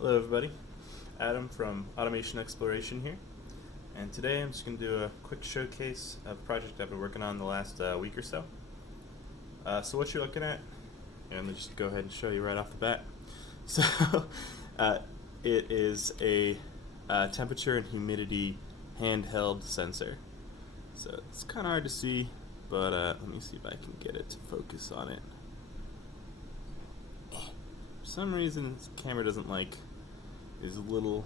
Hello everybody, Adam from Automation Exploration here, and today I'm just going to do a quick showcase of a project I've been working on the last week or so. So what you're looking at, and let me just go ahead and show you right off the bat. So uh, it is a temperature and humidity handheld sensor. So it's kind of hard to see, but let me see if I can get it to focus on it. For some reason, this camera doesn't like these little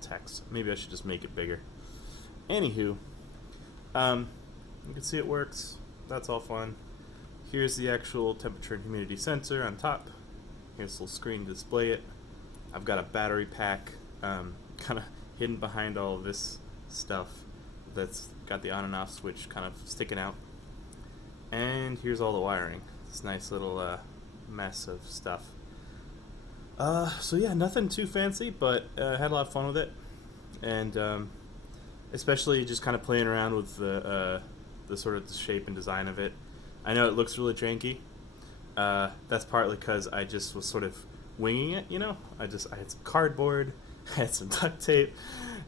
text. Maybe I should just make it bigger. Anywho, you can see it works. That's all fun. Here's the actual temperature and humidity sensor on top. Here's a little screen to display it. I've got a battery pack kind of hidden behind all of this stuff that's got the on and off switch kind of sticking out. And here's all the wiring. This nice little mess of stuff. So yeah, nothing too fancy, but had a lot of fun with it, and especially just kind of playing around with the sort of shape and design of it. I know it looks really janky. That's partly because I just was sort of winging it, you know. I had some cardboard, I had some duct tape,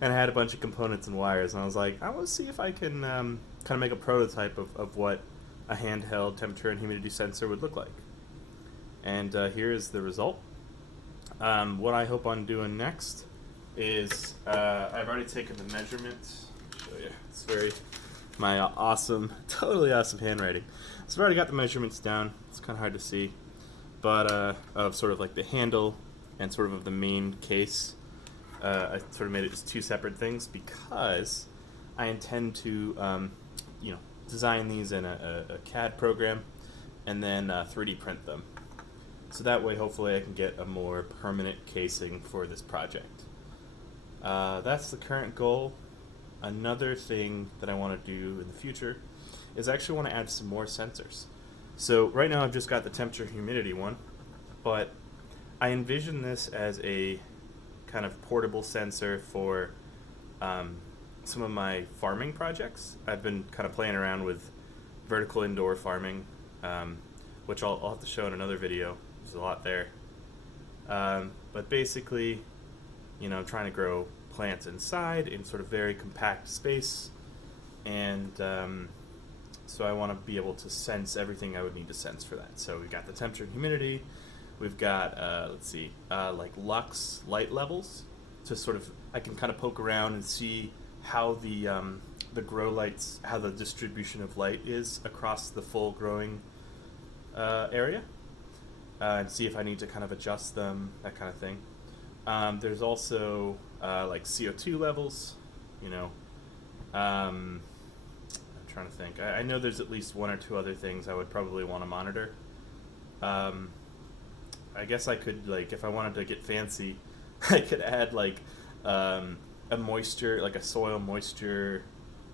and I had a bunch of components and wires, and I was like, I want to see if I can kind of make a prototype of what a handheld temperature and humidity sensor would look like. And here is the result. What I hope on doing next is I've already taken the measurements. I'll show you. It's my awesome, totally awesome handwriting. So I've already got the measurements down. It's kind of hard to see, but of sort of like the handle and sort of the main case. I sort of made it as two separate things because I intend to, design these in a CAD program and then 3D print them. So that way, hopefully, I can get a more permanent casing for this project. That's the current goal. Another thing that I want to do in the future is I actually want to add some more sensors. So right now, I've just got the temperature humidity one, but I envision this as a kind of portable sensor for some of my farming projects. I've been kind of playing around with vertical indoor farming, which I'll have to show in another video. There's a lot there. But basically, I'm trying to grow plants inside in sort of very compact space. And so I want to be able to sense everything I would need to sense for that. So we've got the temperature and humidity. We've got, like lux light levels. So sort of, I can kind of poke around and see how the grow lights, how the distribution of light is across the full growing area. And see if I need to kind of adjust them, that kind of thing. There's also like CO2 levels, I'm trying to think. I know there's at least one or two other things I would probably want to monitor. I guess I could, like, if I wanted to get fancy, I could add like a moisture, like a soil moisture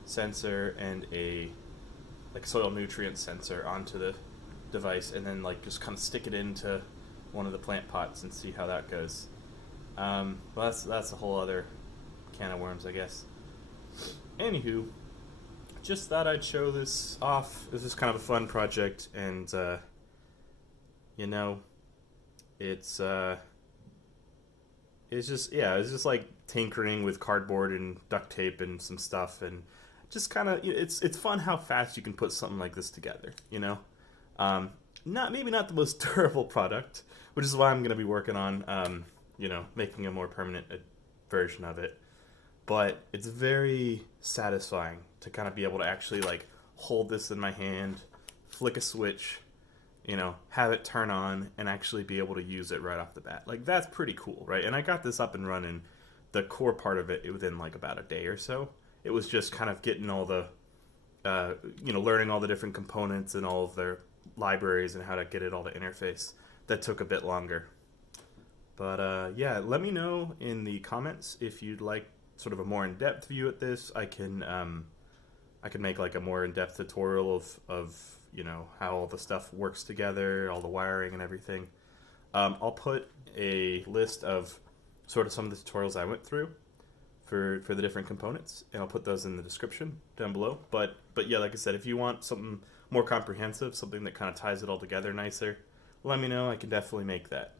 sensor and a like soil nutrient sensor onto the device, and then like just kind of stick it into one of the plant pots and see how that goes. Well, that's a whole other can of worms, I guess. Anywho, just thought I'd show this off. This is kind of a fun project, and it's just like tinkering with cardboard and duct tape and some stuff, and just kind of it's fun how fast you can put something like this together, maybe not the most durable product, which is why I'm going to be working on, making a more permanent version of it. But it's very satisfying to kind of be able to actually like hold this in my hand, flick a switch, have it turn on, and actually be able to use it right off the bat. Like, that's pretty cool, right? And I got this up and running, the core part of it within like about a day or so. It was just kind of getting all the, learning all the different components and all of their libraries and how to get it all to interface. That took a bit longer. But let me know in the comments if you'd like sort of a more in-depth view at this. I can make like a more in-depth tutorial of how all the stuff works together, all the wiring and everything. I'll put a list of sort of some of the tutorials I went through for the different components, and I'll put those in the description down below. But yeah, like I said, if you want something more comprehensive, something that kind of ties it all together nicer, let me know. I can definitely make that.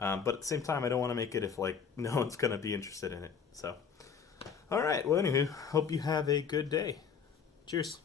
But at the same time, I don't want to make it if like no one's gonna be interested in it. So, all right. Well, anywho, hope you have a good day. Cheers.